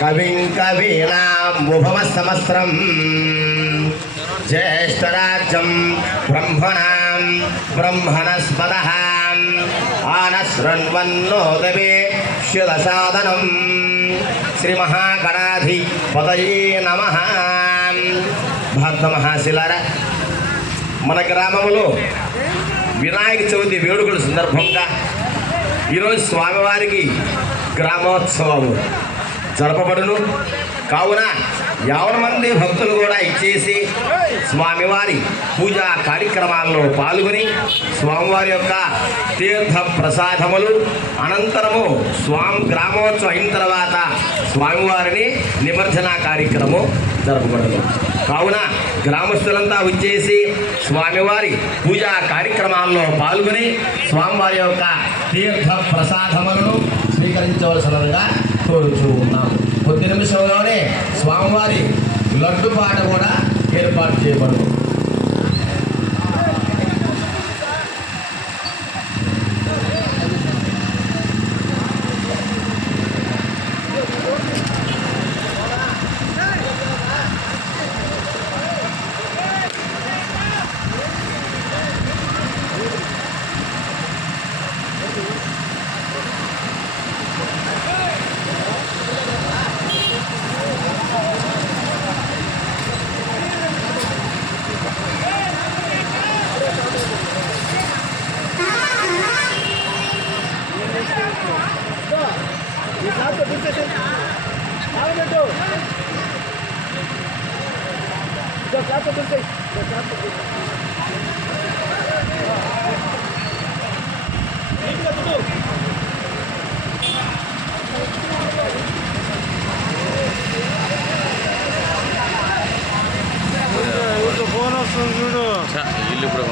కవిం కవీనాముపమస్తమస్త్రం జ్యేష్ఠరాజ్యం బ్రహ్మణాం బ్రహ్మణస్పదః ఆనశృణ్వన్నోదవే శిలసాదనం శ్రీ మహాగణాధిపతయే నమః. భక్త మహాశిలారా, మన గ్రామంలో వినాయక చవితి వేడుకల సందర్భంగా ఈరోజు స్వామివారికి గ్రామోత్సవం జరపబడును. కావున 50 మంది భక్తులు కూడా ఇచ్చేసి స్వామివారి పూజా కార్యక్రమాల్లో పాల్గొని స్వామివారి యొక్క తీర్థ ప్రసాదములు అనంతరము గ్రామోత్సవం అయిన తర్వాత స్వామివారిని నిమజ్జన కార్యక్రమం జరపబడదు. కావున గ్రామస్తులంతా వచ్చేసి స్వామివారి పూజా కార్యక్రమాల్లో పాల్గొని స్వామివారి యొక్క తీర్థ ప్రసాదములను స్వీకరించవలసినదిగా కోరుచూ ఉన్నాము. కొద్ది నిమిషంలోనే స్వామివారి లడ్డు పాట కూడా ఏర్పాటు చేయబడుతుంది. ఇల్లు కూడా